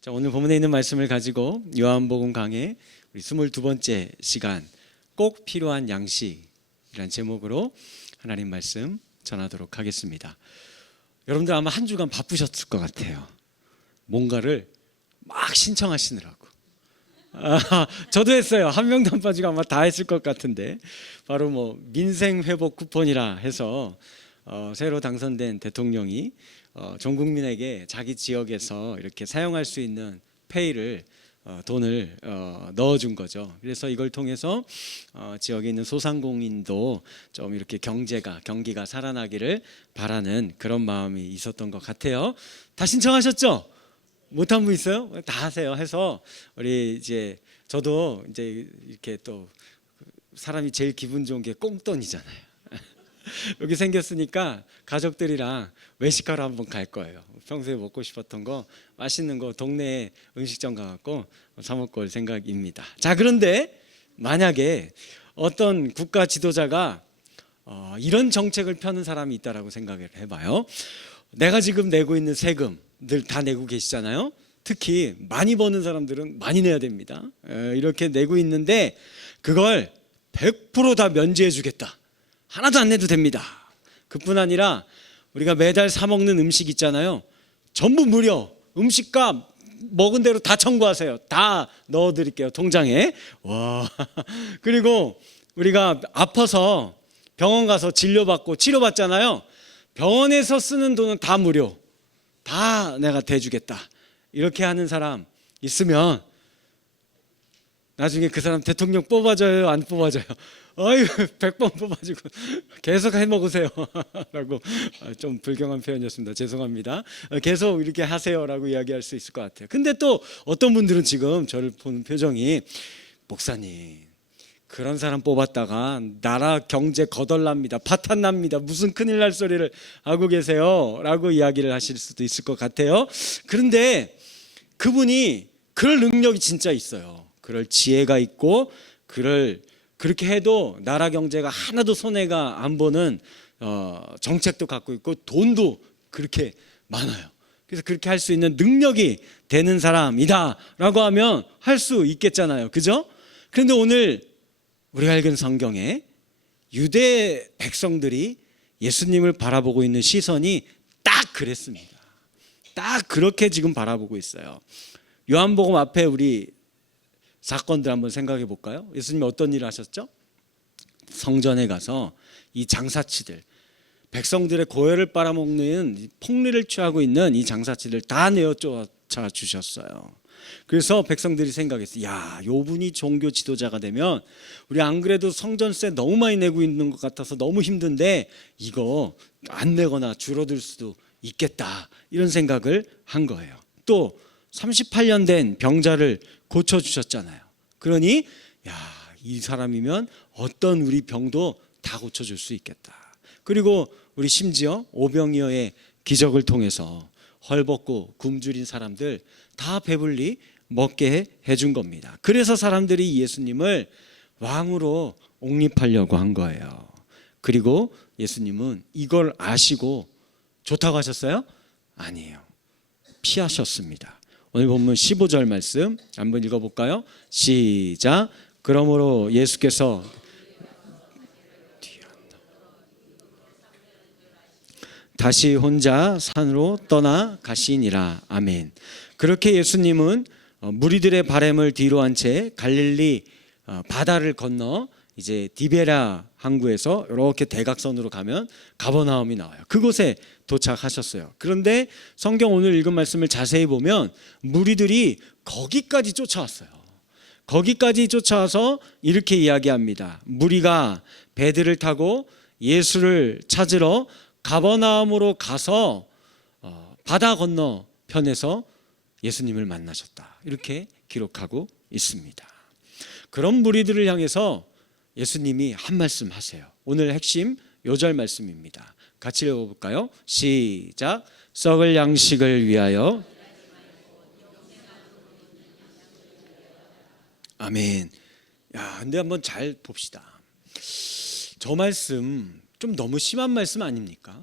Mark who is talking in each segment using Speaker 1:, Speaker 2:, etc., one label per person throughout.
Speaker 1: 자, 오늘 본문에 있는 말씀을 가지고 요한복음 강의 우리 22번째 시간 꼭 필요한 양식이란 제목으로 하나님 말씀 전하도록 하겠습니다. 여러분들 아마 한 주간 바쁘셨을 것 같아요. 뭔가를 막 신청하시느라고. 아, 저도 했어요. 한 명도 안 빠지고 아마 다 했을 것 같은데 바로 뭐 민생 회복 쿠폰이라 해서 어, 새로 당선된 대통령이 어, 전 국민에게 자기 지역에서 이렇게 사용할 수 있는 페이를 어, 돈을 어, 넣어준 거죠. 그래서 이걸 통해서 어, 지역에 있는 소상공인도 좀 이렇게 경제가 경기가 살아나기를 바라는 그런 마음이 있었던 것 같아요. 다 신청하셨죠? 못한 분 있어요? 다 하세요. 해서 우리 이제 저도 이제 이렇게 또 사람이 제일 기분 좋은 게 꽁돈이잖아요. 여기 생겼으니까 가족들이랑 외식하러 한번 갈 거예요. 평소에 먹고 싶었던 거 맛있는 거 동네 음식점 가갖고 사 먹고 올 생각입니다. 자 그런데 만약에 어떤 국가 지도자가 어, 이런 정책을 펴는 사람이 있다라고 생각을 해봐요. 내가 지금 내고 있는 세금들 다 내고 계시잖아요. 특히 많이 버는 사람들은 많이 내야 됩니다. 에, 이렇게 내고 있는데 그걸 100%다 면제해 주겠다. 하나도 안 내도 됩니다. 그뿐 아니라 우리가 매달 사 먹는 음식 있잖아요. 전부 무료. 음식값 먹은 대로 다 청구하세요. 다 넣어 드릴게요. 통장에. 와. 그리고 우리가 아파서 병원 가서 진료받고 치료받잖아요. 병원에서 쓰는 돈은 다 무료. 다 내가 대주겠다. 이렇게 하는 사람 있으면 나중에 그 사람 대통령 뽑아줘요, 안 뽑아줘요? 어휴, 100번 뽑아주고 계속 해 먹으세요. 라고 아, 좀 불경한 표현이었습니다. 죄송합니다. 어, 계속 이렇게 하세요 라고 이야기할 수 있을 것 같아요. 근데 또 어떤 분들은 지금 저를 보는 표정이 목사님 그런 사람 뽑았다가 나라 경제 거덜납니다. 파탄납니다. 무슨 큰일 날 소리를 하고 계세요. 라고 이야기를 하실 수도 있을 것 같아요. 그런데 그분이 그럴 능력이 진짜 있어요. 그럴 지혜가 있고 그럴 그렇게 해도 나라 경제가 하나도 손해가 안 보는 어, 정책도 갖고 있고 돈도 그렇게 많아요. 그래서 그렇게 할 수 있는 능력이 되는 사람이다라고 하면 할 수 있겠잖아요. 그죠? 그런데 오늘 우리가 읽은 성경에 유대 백성들이 예수님을 바라보고 있는 시선이 딱 그랬습니다. 딱 그렇게 지금 바라보고 있어요. 요한복음 앞에 우리 사건들 한번 생각해 볼까요? 예수님이 어떤 일을 하셨죠? 성전에 가서 이 장사치들 백성들의 고열을 빨아먹는 폭리를 취하고 있는 이 장사치들 다 내어 쫓아 주셨어요. 그래서 백성들이 생각했어요. 야, 요 분이 종교 지도자가 되면 우리 안 그래도 성전세 너무 많이 내고 있는 것 같아서 너무 힘든데 이거 안 내거나 줄어들 수도 있겠다. 이런 생각을 한 거예요. 또 38년 된 병자를 고쳐 주셨잖아요. 그러니 야, 이 사람이면 어떤 우리 병도 다 고쳐 줄수 있겠다. 그리고 우리 심지어 오병이어의 기적을 통해서 헐벗고 굶주린 사람들 다 배불리 먹게 해준 겁니다. 그래서 사람들이 예수님을 왕으로 옹립하려고 한 거예요. 그리고 예수님은 이걸 아시고 좋다고 하셨어요? 아니에요. 피하셨습니다. 오늘 본문 15절 말씀 한번 읽어볼까요? 시작. 그러므로 예수께서 다시 혼자 산으로 떠나 가시니라. 아멘. 그렇게 예수님은 어, 무리들의 바램을 뒤로 한 채 갈릴리 어, 바다를 건너 이제 디베라 항구에서 이렇게 대각선으로 가면 가버나움이 나와요. 그곳에 도착하셨어요. 그런데 성경 오늘 읽은 말씀을 자세히 보면 무리들이 거기까지 쫓아왔어요. 거기까지 쫓아와서 이렇게 이야기합니다. 무리가 배들을 타고 예수를 찾으러 가버나움으로 가서 어, 바다 건너 편에서 예수님을 만나셨다. 이렇게 기록하고 있습니다. 그런 무리들을 향해서 예수님이 한 말씀 하세요. 오늘 핵심 요절 말씀입니다. 같이 읽어볼까요? 시작. 썩을 양식을 위하여 아멘. 야, 근데 한번 잘 봅시다. 저 말씀 좀 너무 심한 말씀 아닙니까?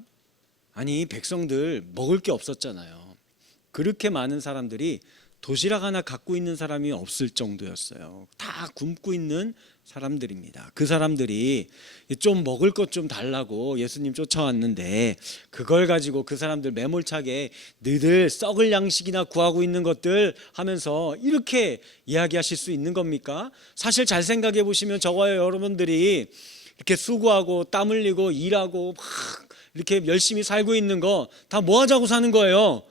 Speaker 1: 아니 백성들 먹을 게 없었잖아요. 그렇게 많은 사람들이 도시락 하나 갖고 있는 사람이 없을 정도였어요. 다 굶고 있는 사람들입니다. 그 사람들이 좀 먹을 것 좀 달라고 예수님 쫓아왔는데 그걸 가지고 그 사람들 매몰차게 너희들 썩을 양식이나 구하고 있는 것들 하면서 이렇게 이야기하실 수 있는 겁니까? 사실 잘 생각해 보시면 저와 여러분들이 이렇게 수고하고 땀 흘리고 일하고 막 이렇게 열심히 살고 있는 거 다 뭐 하자고 사는 거예요?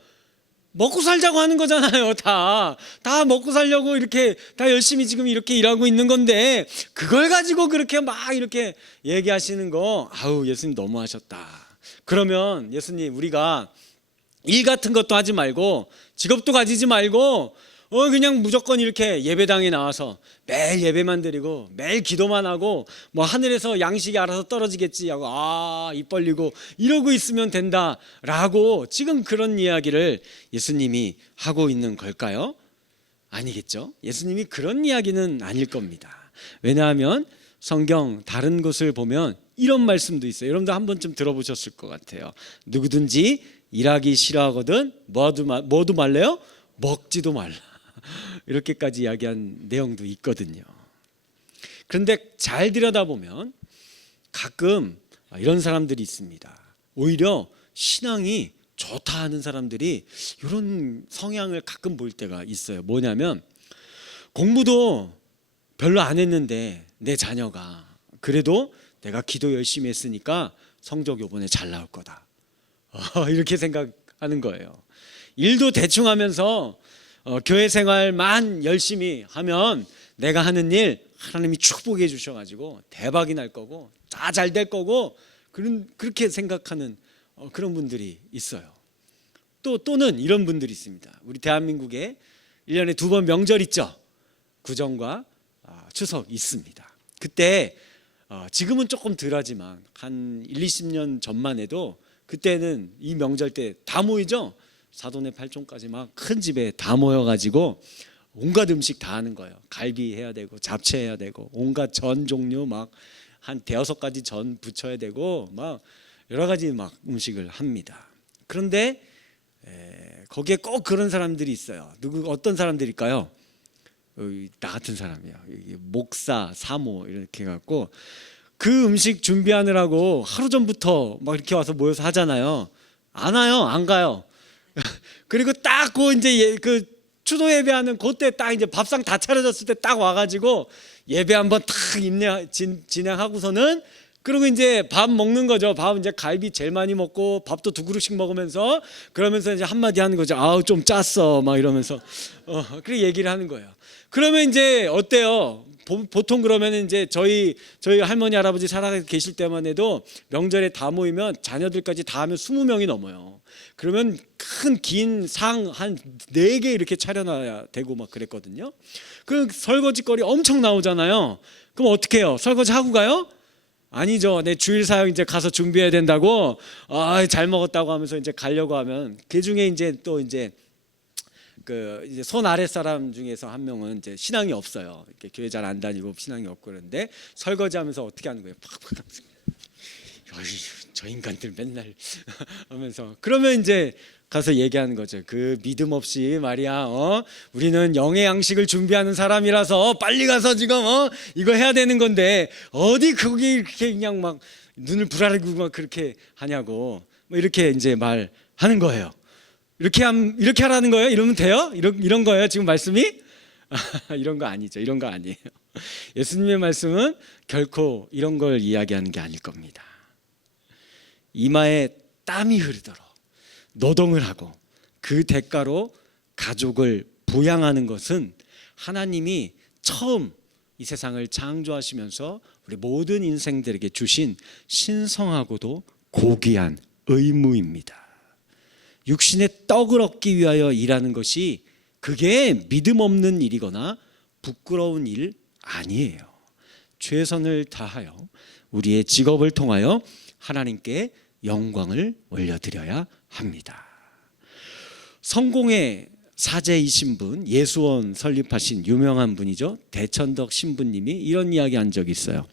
Speaker 1: 먹고 살자고 하는 거잖아요, 다. 다 먹고 살려고 이렇게 다 열심히 지금 이렇게 일하고 있는 건데 그걸 가지고 그렇게 막 이렇게 얘기하시는 거 아우, 예수님 너무하셨다. 그러면 예수님 우리가 일 같은 것도 하지 말고 직업도 가지지 말고 어 그냥 무조건 이렇게 예배당에 나와서 매일 예배만 드리고 매일 기도만 하고 뭐 하늘에서 양식이 알아서 떨어지겠지 하고 아 입 벌리고 이러고 있으면 된다라고 지금 그런 이야기를 예수님이 하고 있는 걸까요? 아니겠죠. 예수님이 그런 이야기는 아닐 겁니다. 왜냐하면 성경 다른 곳을 보면 이런 말씀도 있어요. 여러분들 한 번쯤 들어보셨을 것 같아요. 누구든지 일하기 싫어하거든 뭐도 말- 뭐도 말래요? 먹지도 말라. 이렇게까지 이야기한 내용도 있거든요. 그런데 잘 들여다보면 가끔 이런 사람들이 있습니다. 오히려 신앙이 좋다 하는 사람들이 이런 성향을 가끔 볼 때가 있어요. 뭐냐면 공부도 별로 안 했는데 내 자녀가 그래도 내가 기도 열심히 했으니까 성적 요번에 잘 나올 거다. 어, 이렇게 생각하는 거예요. 일도 대충 하면서 어, 교회 생활만 열심히 하면 내가 하는 일 하나님이 축복해 주셔가지고 대박이 날 거고 다 잘 될 거고 그런 그렇게 생각하는 어, 그런 분들이 있어요. 또 또는 이런 분들이 있습니다. 우리 대한민국에 1년에 두 번 명절 있죠. 구정과 아, 추석 있습니다. 그때 어, 지금은 조금 덜하지만 한 1, 20년 전만 해도 그때는 이 명절 때 다 모이죠. 사돈의 팔촌까지 막 큰 집에 다 모여 가지고 온갖 음식 다 하는 거예요. 갈비 해야 되고 잡채 해야 되고 온갖 전 종류 막 한 대여섯 가지 전 부쳐야 되고 막 여러 가지 막 음식을 합니다. 그런데 에, 거기에 꼭 그런 사람들이 있어요. 누구 어떤 사람들일까요? 여기 나 같은 사람이야. 목사, 사모 이렇게 갖고 그 음식 준비하느라고 하루 전부터 막 이렇게 와서 모여서 하잖아요. 안 와요, 안 가요. 그리고 딱 그 이제 예- 그 추도 예배하는 그때 딱 이제 밥상 다 차려졌을 때 딱 와가지고 예배 한번 탁 임내 진, 진행하고서는 그리고 이제 밥 먹는 거죠. 밥 이제 갈비 제일 많이 먹고 밥도 두 그릇씩 먹으면서 그러면서 이제 한마디 하는 거죠. 아우 좀 짰어 막 이러면서 어 그렇게 얘기를 하는 거예요. 그러면 이제 어때요? 보- 보통 그러면 이제 저희 저희 할머니 할아버지 살아 계실 때만 해도 명절에 다 모이면 자녀들까지 다 하면 20명이 넘어요. 그러면 큰 긴 상 한 네 개 이렇게 차려놔야 되고 막 그랬거든요. 그 설거지 거리 엄청 나오잖아요. 그럼 어떻게 해요? 설거지 하고 가요? 아니죠. 내 주일 사역 이제 가서 준비해야 된다고 아, 잘 먹었다고 하면서 이제 가려고 하면 그 중에 이제 또 이제 그 이제 손 아래 사람 중에서 한 명은 이제 신앙이 없어요. 이렇게 교회 잘 안 다니고 신앙이 없고 그런데 설거지하면서 어떻게 하는 거예요? 팍팍 어이, 저 인간들 맨날 하면서 그러면 이제 가서 얘기하는 거죠. 그 믿음 없이 말이야. 어? 우리는 영의 양식을 준비하는 사람이라서 빨리 가서 지금 어? 이거 해야 되는 건데 어디 거기 이렇게 그냥 막 눈을 부라리고 막 그렇게 하냐고 뭐 이렇게 이제 말하는 거예요. 이렇게 함 이렇게 하라는 거예요? 이러면 돼요? 이런 이런 거예요? 지금 말씀이? 이런 거 아니죠. 이런 거 아니에요. 예수님의 말씀은 결코 이런 걸 이야기하는 게 아닐 겁니다. 이마에 땀이 흐르도록 노동을 하고 그 대가로 가족을 부양하는 것은 하나님이 처음 이 세상을 창조하시면서 우리 모든 인생들에게 주신 신성하고도 고귀한 의무입니다. 육신의 떡을 얻기 위하여 일하는 것이 그게 믿음 없는 일이거나 부끄러운 일 아니에요. 최선을 다하여 우리의 직업을 통하여 하나님께 영광을 올려드려야 합니다. 성공의 사제이신 분, 예수원 설립하신 유명한 분이죠. 대천덕 신부님이 이런 이야기 한 적이 있어요.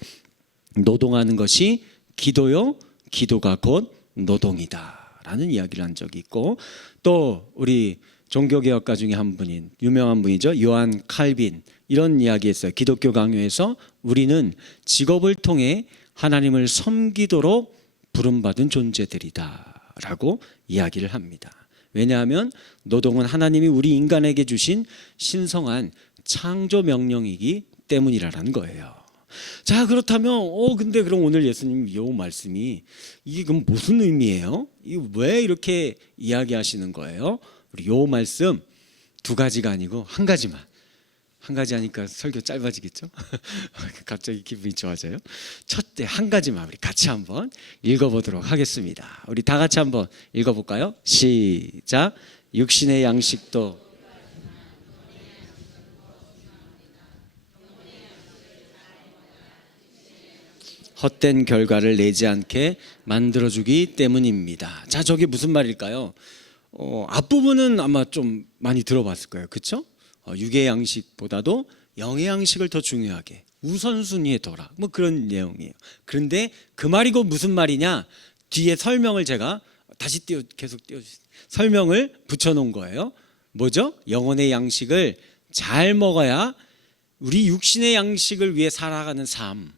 Speaker 1: 노동하는 것이 기도요, 기도가 곧 노동이다. 된다라는 이야기를 한 적이 있고 또 우리 종교개혁가 중에 한 분인 유명한 분이죠 요한 칼빈 이런 이야기 했어요 기독교 강요에서 우리는 직업을 통해 하나님을 섬기도록 부름받은 존재들이다 라고 이야기를 합니다. 왜냐하면 노동은 하나님이 우리 인간에게 주신 신성한 창조 명령이기 때문이라는 거예요. 자 그렇다면 어 근데 그럼 오늘 예수님 이 말씀이 이게 그럼 무슨 의미예요? 이 왜 이렇게 이야기하시는 거예요? 우리 요 말씀 두 가지가 아니고 한 가지만 한 가지 하니까 설교 짧아지겠죠? 갑자기 기분이 좋아져요. 첫째 한 가지만 우리 같이 한번 읽어보도록 하겠습니다. 우리 다 같이 한번 읽어볼까요? 시작. 육신의 양식도 헛된 결과를 내지 않게 만들어주기 때문입니다. 자, 저게 무슨 말일까요? 어, 앞부분은 아마 좀 많이 들어봤을 거예요. 그렇죠? 어, 육의 양식보다도 영의 양식을 더 중요하게 우선순위에 둬라. 뭐 그런 내용이에요. 그런데 그 말이고 무슨 말이냐? 뒤에 설명을 제가 다시 띄워 계속 띄워 주세요. 설명을 붙여 놓은 거예요. 뭐죠? 영혼의 양식을 잘 먹어야 우리 육신의 양식을 위해 살아가는 삶.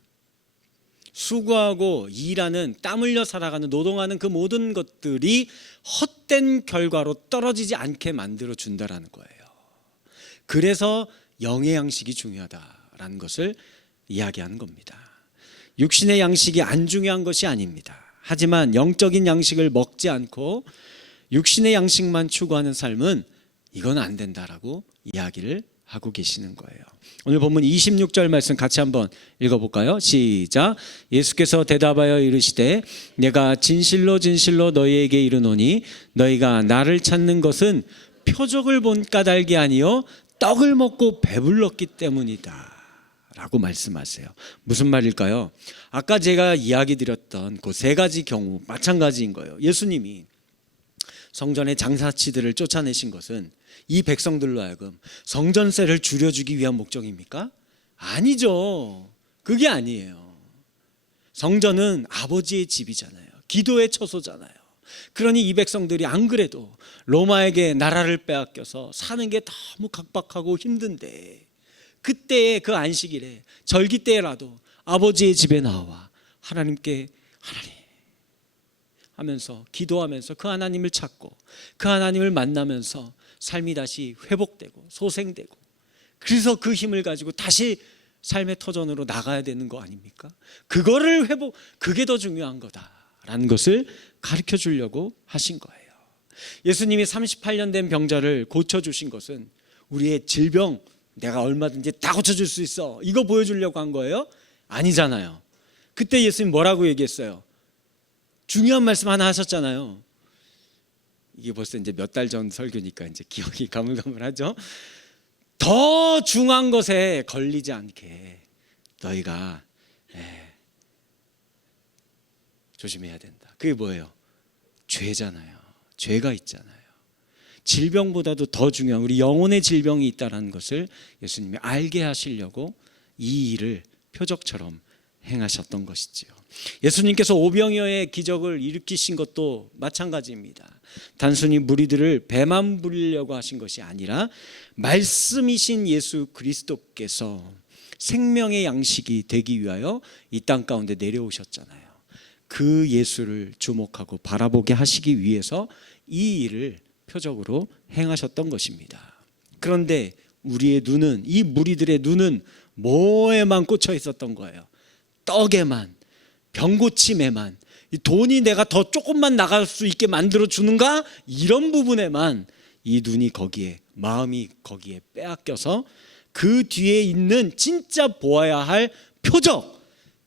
Speaker 1: 수고하고 일하는 땀 흘려 살아가는 노동하는 그 모든 것들이 헛된 결과로 떨어지지 않게 만들어 준다라는 거예요. 그래서 영의 양식이 중요하다라는 것을 이야기하는 겁니다. 육신의 양식이 안 중요한 것이 아닙니다. 하지만 영적인 양식을 먹지 않고 육신의 양식만 추구하는 삶은 이건 안 된다라고 이야기를 하고 계시는 거예요. 오늘 본문 26절 말씀 같이 한번 읽어볼까요? 시작. 예수께서 대답하여 이르시되 내가 진실로 진실로 너희에게 이르노니 너희가 나를 찾는 것은 표적을 본 까닭이 아니요 떡을 먹고 배불렀기 때문이다. 라고 말씀하세요. 무슨 말일까요? 아까 제가 이야기 드렸던 그 세 가지 경우 마찬가지인 거예요. 예수님이 성전의 장사치들을 쫓아내신 것은 이 백성들로 하여금 성전세를 줄여주기 위한 목적입니까? 아니죠. 그게 아니에요. 성전은 아버지의 집이잖아요. 기도의 처소잖아요. 그러니 이 백성들이 안 그래도 로마에게 나라를 빼앗겨서 사는 게 너무 각박하고 힘든데 그때의 그 안식일에 절기 때라도 아버지의 집에 나와 하나님께 하나님 하면서 기도하면서 그 하나님을 찾고 그 하나님을 만나면서 삶이 다시 회복되고 소생되고 그래서 그 힘을 가지고 다시 삶의 터전으로 나가야 되는 거 아닙니까? 그거를 회복 그게 더 중요한 거다라는 것을 가르쳐 주려고 하신 거예요. 예수님이 38년 된 병자를 고쳐 주신 것은 우리의 질병 내가 얼마든지 다 고쳐 줄수 있어. 이거 보여 주려고 한 거예요? 아니잖아요. 그때 예수님 뭐라고 얘기했어요? 중요한 말씀 하나 하셨잖아요. 이게 벌써 이제 몇 달 전 설교니까 이제 기억이 가물가물하죠. 더 중한 것에 걸리지 않게 너희가 예, 조심해야 된다. 그게 뭐예요? 죄잖아요. 죄가 있잖아요. 질병보다도 더 중요한 우리 영혼의 질병이 있다는 것을 예수님이 알게 하시려고 이 일을 표적처럼 행하셨던 것이지요. 예수님께서 오병이어의 기적을 일으키신 것도 마찬가지입니다. 단순히 무리들을 배만 부리려고 하신 것이 아니라 말씀이신 예수 그리스도께서 생명의 양식이 되기 위하여 이 땅 가운데 내려오셨잖아요. 그 예수를 주목하고 바라보게 하시기 위해서 이 일을 표적으로 행하셨던 것입니다. 그런데 우리의 눈은 이 무리들의 눈은 뭐에만 꽂혀 있었던 거예요. 떡에만 병고침에만 이 돈이 내가 더 조금만 나갈 수 있게 만들어 주는가 이런 부분에만 이 눈이 거기에 마음이 거기에 빼앗겨서 그 뒤에 있는 진짜 보아야 할 표적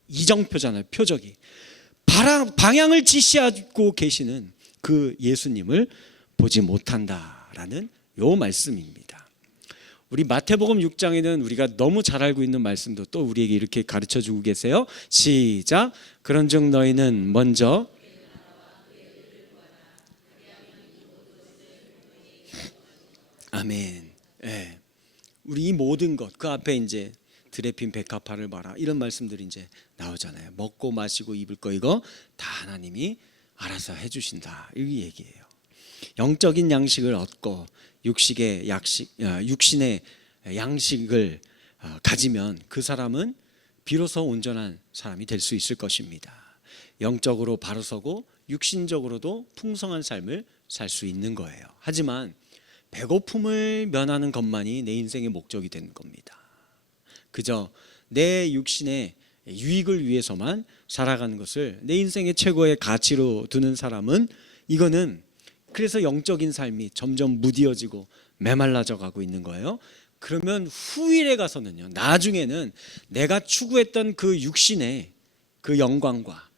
Speaker 1: 이정표잖아요 표적이 방향을 지시하고 계시는 그 예수님을 보지 못한다라는 요 말씀입니다. 우리 마태복음 6장에는 우리가 너무 잘 알고 있는 말씀도 또 우리에게 이렇게 가르쳐 주고 계세요. 시작. 그런즉 너희는 먼저 아멘. 예. 우리 이 모든 것 그 앞에 이제 드레핀 백합화를 봐라 이런 말씀들이 이제 나오잖아요. 먹고 마시고 입을 거 이거 다 하나님이 알아서 해주신다 이 얘기예요. 영적인 양식을 얻고 육식의 약식, 아, 육신의 양식을 아, 가지면 그 사람은 비로소 온전한 사람이 될 수 있을 것입니다. 영적으로 바로 서고 육신적으로도 풍성한 삶을 살 수 있는 거예요. 하지만 배고픔을 면하는 것만이 내 인생의 목적이 되는 겁니다. 그저 내 육신의 유익을 위해서만 살아가는 것을 내 인생의 최고의 가치로 두는 사람은 이거는 그래서 영적인 삶이 점점 무디어지고 메말라져 가고 있는 거예요. 그러면 후일에 가서는요. 나중에는 내가 추구했던 그 육신의 그 영광과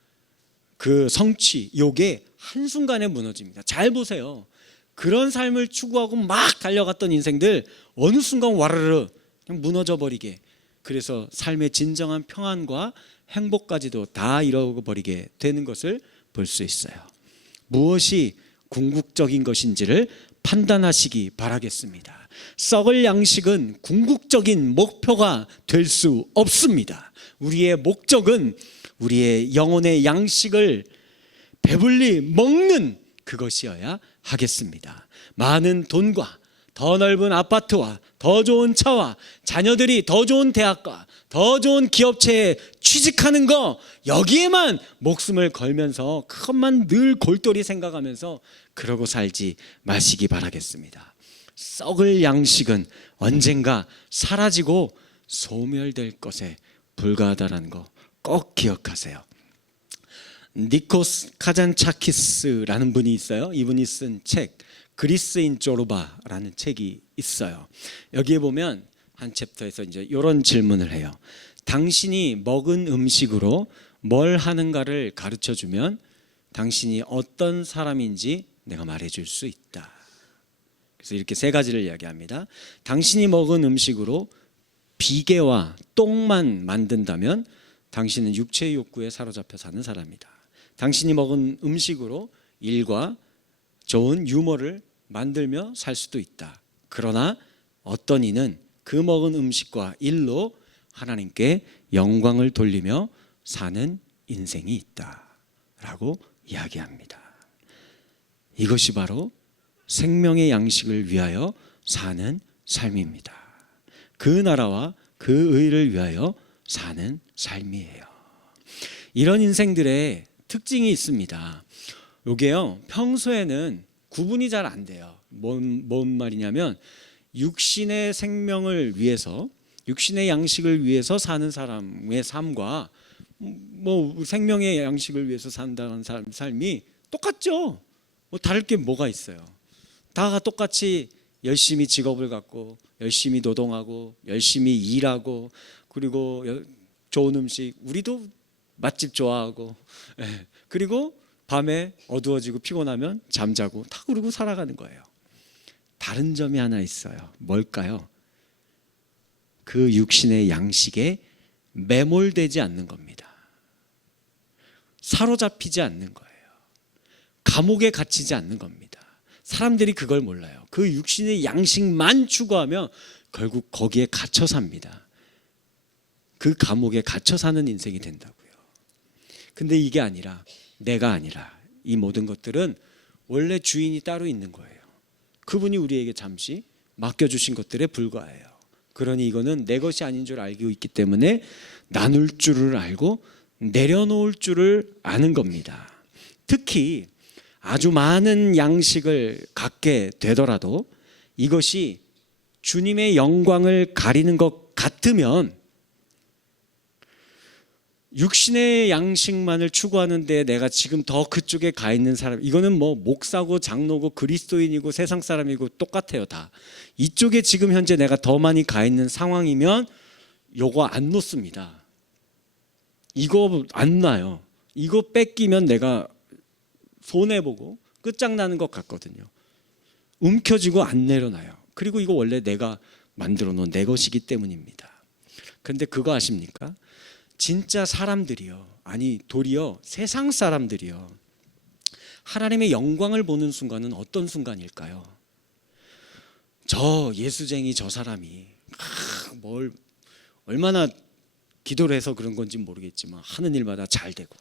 Speaker 1: 그 성취 요게 한순간에 무너집니다. 잘 보세요. 그런 삶을 추구하고 막 달려갔던 인생들 어느 순간 와르르 그냥 무너져 버리게 그래서 삶의 진정한 평안과 행복까지도 다 잃어버리게 되는 것을 볼 수 있어요. 무엇이 궁극적인 것인지를 판단하시기 바라겠습니다. 썩을 양식은 궁극적인 목표가 될 수 없습니다. 우리의 목적은 우리의 영혼의 양식을 배불리 먹는 그것이어야 하겠습니다. 많은 돈과 더 넓은 아파트와 더 좋은 차와 자녀들이 더 좋은 대학과 더 좋은 기업체에 취직하는 거 여기에만 목숨을 걸면서 그것만 늘 골똘히 생각하면서 그러고 살지 마시기 바라겠습니다. 썩을 양식은 언젠가 사라지고 소멸될 것에 불과하다라는 거 꼭 기억하세요. 니코스 카잔차키스라는 분이 있어요. 이분이 쓴 책 그리스인 쪼르바라는 책이 있어요. 여기에 보면 한 챕터에서 이제 이런 질문을 해요. 당신이 먹은 음식으로 뭘 하는가를 가르쳐 주면 당신이 어떤 사람인지 내가 말해 줄 수 있다. 그래서 이렇게 세 가지를 이야기합니다. 당신이 먹은 음식으로 비계와 똥만 만든다면 당신은 육체의 욕구에 사로잡혀 사는 사람이다. 당신이 먹은 음식으로 일과 좋은 유머를 만들며 살 수도 있다. 그러나 어떤 이는 그 먹은 음식과 일로 하나님께 영광을 돌리며 사는 인생이 있다 라고 이야기합니다. 이것이 바로 생명의 양식을 위하여 사는 삶입니다. 그 나라와 그 의를 위하여 사는 삶이에요. 이런 인생들의 특징이 있습니다. 요게요. 평소에는 구분이 잘 안 돼요. 뭔, 뭔 말이냐면 육신의 생명을 위해서 육신의 양식을 위해서 사는 사람의 삶과 뭐 생명의 양식을 위해서 산다는 사람 삶이 똑같죠. 뭐 다를 게 뭐가 있어요. 다가 똑같이 열심히 직업을 갖고 열심히 노동하고 열심히 일하고 그리고 여- 좋은 음식 우리도 맛집 좋아하고 예. 그리고 밤에 어두워지고 피곤하면 잠자고 다 그러고 살아가는 거예요. 다른 점이 하나 있어요. 뭘까요? 그 육신의 양식에 매몰되지 않는 겁니다. 사로잡히지 않는 거예요. 감옥에 갇히지 않는 겁니다. 사람들이 그걸 몰라요. 그 육신의 양식만 추구하며 결국 거기에 갇혀 삽니다. 그 감옥에 갇혀 사는 인생이 된다고요. 근데 이게 아니라 내가 아니라 이 모든 것들은 원래 주인이 따로 있는 거예요. 그분이 우리에게 잠시 맡겨주신 것들에 불과해요. 그러니 이거는 내 것이 아닌 줄 알고 있기 때문에 나눌 줄을 알고 내려놓을 줄을 아는 겁니다. 특히 아주 많은 양식을 갖게 되더라도 이것이 주님의 영광을 가리는 것 같으면 육신의 양식만을 추구하는데 내가 지금 더 그쪽에 가 있는 사람 이거는 뭐 목사고 장로고 그리스도인이고 세상 사람이고 똑같아요 다. 이쪽에 지금 현재 내가 더 많이 가 있는 상황이면 요거 안 놓습니다. 이거 안 놔요. 이거 뺏기면 내가 손해 보고 끝장나는 것 같거든요. 움켜쥐고 안 내려놔요. 그리고 이거 원래 내가 만들어 놓은 내 것이기 때문입니다. 근데 그거 아십니까? 진짜 사람들이요. 아니 도리어 세상 사람들이요. 하나님의 영광을 보는 순간은 어떤 순간일까요? 저 예수쟁이 저 사람이 아, 뭘 얼마나 기도를 해서 그런 건지 모르겠지만 하는 일마다 잘 되고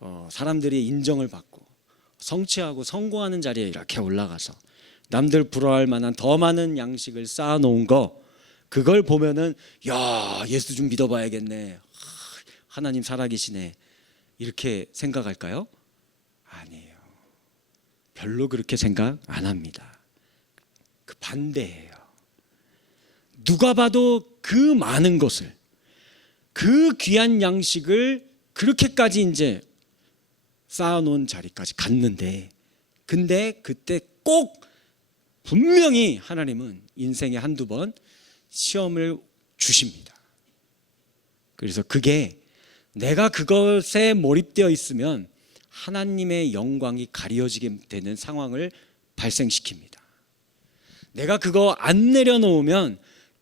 Speaker 1: 어, 사람들이 인정을 받고 성취하고 성공하는 자리에 이렇게 올라가서 남들 부러워할 만한 더 많은 양식을 쌓아놓은 거 그걸 보면은 야 예수 좀 믿어봐야겠네 하, 하나님 살아계시네 이렇게 생각할까요? 아니에요. 별로 그렇게 생각 안 합니다. 그 반대예요. 누가 봐도 그 많은 것을 그 귀한 양식을 그렇게까지 이제 쌓아놓은 자리까지 갔는데 근데 그때 꼭 분명히 하나님은 인생에 한두 번 시험을 주십니다. 그래서 그게 내가 그것에 몰입되어 있으면 하나님의 영광이 가려지게 되는 상황을 발생시킵니다. 내가 그거 안 내려놓으면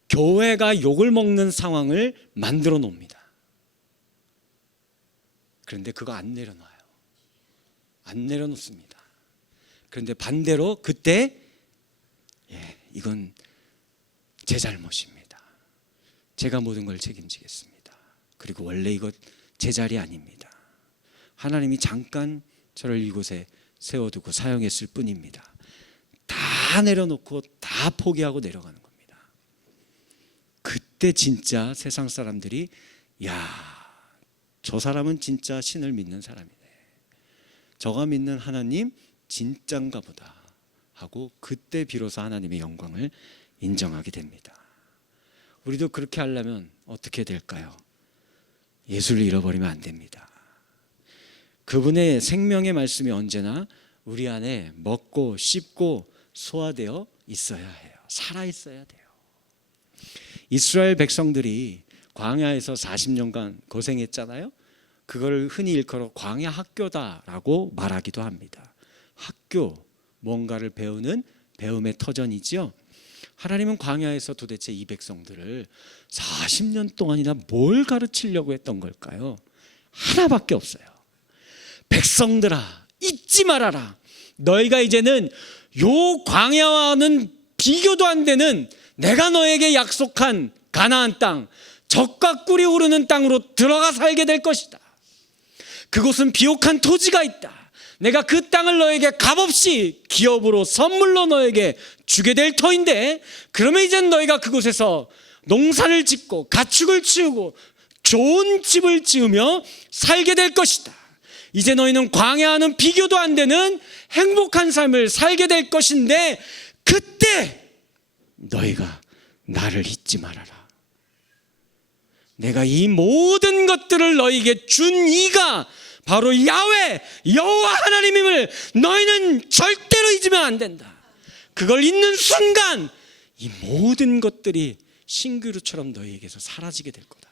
Speaker 1: 교회가 욕을 먹는 상황을 만들어 놓습니다. 그런데 그거 안 내려놔요. 안 내려놓습니다. 그런데 반대로 그때 예, 이건 제 잘못입니다. 제가 모든 걸 책임지겠습니다. 그리고 원래 이거 제 자리 아닙니다. 하나님이 잠깐 저를 이곳에 세워두고 사용했을 뿐입니다. 다 내려놓고 다 포기하고 내려가는 겁니다. 그때 진짜 세상 사람들이 야, 저 사람은 진짜 신을 믿는 사람이네. 저가 믿는 하나님 진짠가 보다 하고 그때 비로소 하나님의 영광을 인정하게 됩니다. 우리도 그렇게 하려면 어떻게 될까요? 예수를 잃어버리면 안 됩니다. 그분의 생명의 말씀이 언제나 우리 안에 먹고 씹고 소화되어 있어야 해요. 살아 있어야 돼요. 이스라엘 백성들이 광야에서 40년간 고생했잖아요. 그걸 흔히 일컬어 광야 학교다라고 말하기도 합니다. 학교 뭔가를 배우는 배움의 터전이지요. 하나님은 광야에서 도대체 이 백성들을 40년 동안이나 뭘 가르치려고 했던 걸까요? 하나밖에 없어요. 백성들아 잊지 말아라. 너희가 이제는 요 광야와는 비교도 안 되는 내가 너에게 약속한 가나안 땅, 적과 꿀이 흐르는 땅으로 들어가 살게 될 것이다. 그곳은 비옥한 토지가 있다. 내가 그 땅을 너에게 값없이 기업으로 선물로 너에게 주게 될 터인데 그러면 이젠 너희가 그곳에서 농사를 짓고 가축을 키우고 좋은 집을 지으며 살게 될 것이다. 이제 너희는 광야와는 비교도 안 되는 행복한 삶을 살게 될 것인데 그때 너희가 나를 잊지 말아라. 내가 이 모든 것들을 너희에게 준 이가 바로 야외 여호와 하나님임을 너희는 절대로 잊으면 안 된다. 그걸 잊는 순간 이 모든 것들이 신기루처럼 너희에게서 사라지게 될 거다.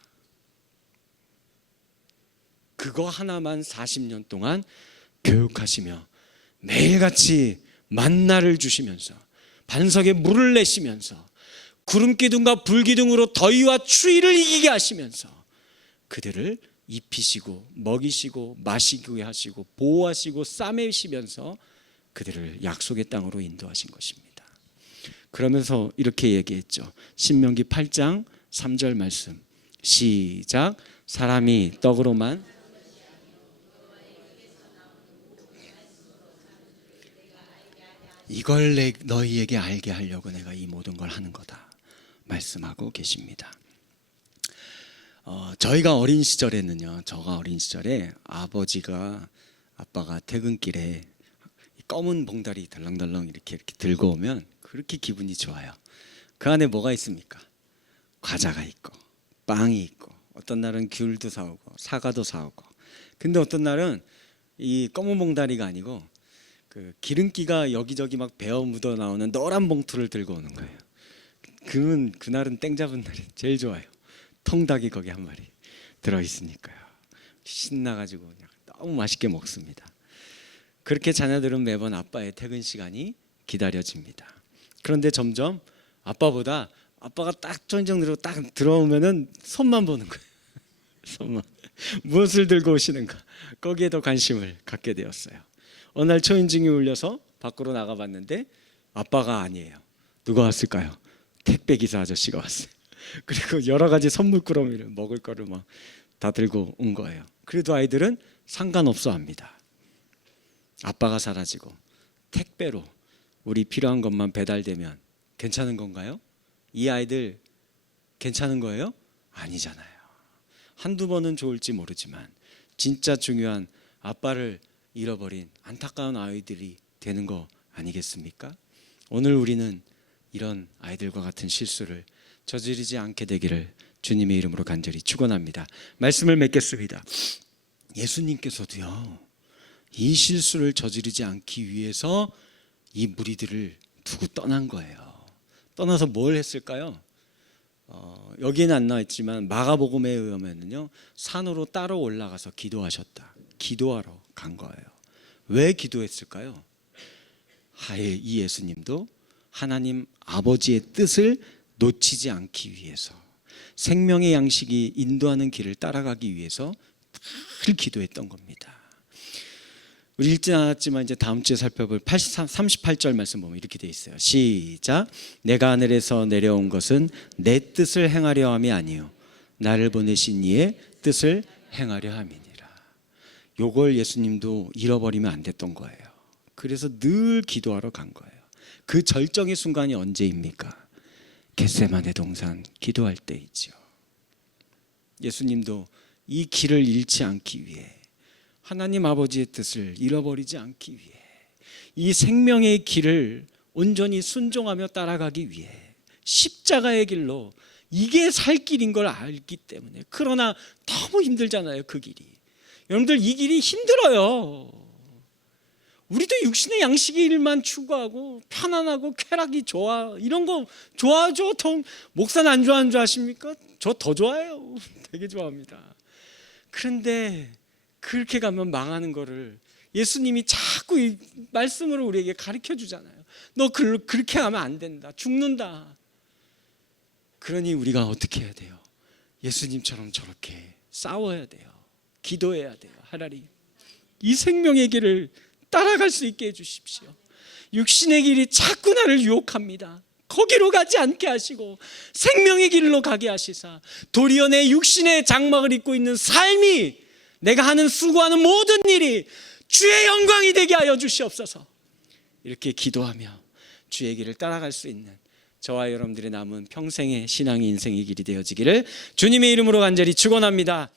Speaker 1: 그거 하나만 40년 동안 교육하시며 매일같이 만나를 주시면서 반석에 물을 내시면서 구름 기둥과 불 기둥으로 더위와 추위를 이기게 하시면서 그들을 입히시고 먹이시고 마시게 하시고 보호하시고 싸매시면서 그들을 약속의 땅으로 인도하신 것입니다. 그러면서 이렇게 얘기했죠. 신명기 8장 3절 말씀. 시작. 사람이 떡으로만 이걸 내, 너희에게 알게 하려고 내가 이 모든 걸 하는 거다. 말씀하고 계십니다. 어, 저희가 어린 시절에는요, 저가 어린 시절에 아버지가 아빠가 퇴근길에 검은 봉다리 덜렁덜렁 이렇게 이렇게 들고 오면 그렇게 기분이 좋아요. 그 안에 뭐가 있습니까? 과자가 있고 빵이 있고 어떤 날은 귤도 사오고 사과도 사오고. 근데 어떤 날은 이 검은 봉다리가 아니고 그 기름기가 여기저기 막 베어 묻어 나오는 노란 봉투를 들고 오는 거예요. 그는 그날은 땡 잡은 날이 제일 좋아요. 통닭이 거기 한 마리 들어 있으니까요. 신나가지고 그냥 너무 맛있게 먹습니다. 그렇게 자녀들은 매번 아빠의 퇴근 시간이 기다려집니다. 그런데 점점 아빠보다 아빠가 딱 들어 딱 들어오면은 손만 보는 거예요. 손만 무엇을 들고 오시는가 거기에 더 관심을 갖게 되었어요. 어느 날 초인종이 울려서 밖으로 나가봤는데 아빠가 아니에요. 누가 왔을까요? 택배 기사 아저씨가 왔어요. 그리고 여러 가지 선물 꾸러미를 먹을 거를 막 다 들고 온 거예요. 그래도 아이들은 상관없어 합니다. 아빠가 사라지고 택배로 우리 필요한 것만 배달되면 괜찮은 건가요? 이 아이들 괜찮은 거예요? 아니잖아요. 한두 번은 좋을지 모르지만 진짜 중요한 아빠를 잃어버린 안타까운 아이들이 되는 거 아니겠습니까? 오늘 우리는 이런 아이들과 같은 실수를 저지르지 않게 되기를 주님의 이름으로 간절히 축원합니다. 말씀을 맺겠습니다. 예수님께서도요. 이 실수를 저지르지 않기 위해서 이 무리들을 두고 떠난 거예요. 떠나서 뭘 했을까요? 어, 여기는 안 나와 있지만 마가복음에 의하면요 산으로 따로 올라가서 기도하셨다. 기도하러 간 거예요. 왜 기도했을까요? 하에 이 예수님도 하나님 아버지의 뜻을 놓치지 않기 위해서 생명의 양식이 인도하는 길을 따라가기 위해서 늘 기도했던 겁니다. 우리 읽지 않았지만 이제 다음 주에 살펴볼 83, 38절 말씀 보면 이렇게 돼 있어요. 시작. 내가 하늘에서 내려온 것은 내 뜻을 행하려 함이 아니요 나를 보내신 이의 뜻을 행하려 함이니라. 요걸 예수님도 잃어버리면 안 됐던 거예요. 그래서 늘 기도하러 간 거예요. 그 절정의 순간이 언제입니까? 겟세만의 동산 기도할 때이죠. 예수님도 이 길을 잃지 않기 위해 하나님 아버지의 뜻을 잃어버리지 않기 위해 이 생명의 길을 온전히 순종하며 따라가기 위해 십자가의 길로 이게 살 길인 걸 알기 때문에 그러나 너무 힘들잖아요 그 길이 여러분들 이 길이 힘들어요 우리도 육신의 양식의 일만 추구하고 편안하고 쾌락이 좋아 이런 거 좋아하죠 더 목사는 안 좋아하는 줄 아십니까? 저 더 좋아해요 되게 좋아합니다 그런데 그렇게 가면 망하는 거를 예수님이 자꾸 이 말씀으로 우리에게 가르쳐 주잖아요. 너 그, 그렇게 하면 안 된다. 죽는다. 그러니 우리가 어떻게 해야 돼요? 예수님처럼 저렇게 싸워야 돼요. 기도해야 돼요. 하나님. 이 생명의 길을 따라갈 수 있게 해 주십시오. 육신의 길이 자꾸 나를 유혹합니다. 거기로 가지 않게 하시고 생명의 길로 가게 하시사 도리어 내 육신의 장막을 입고 있는 삶이 내가 하는 수고하는 모든 일이 주의 영광이 되게 하여 주시옵소서. 이렇게 기도하며 주의 길을 따라갈 수 있는 저와 여러분들의 남은 평생의 신앙의 인생의 길이 되어지기를 주님의 이름으로 간절히 축원합니다.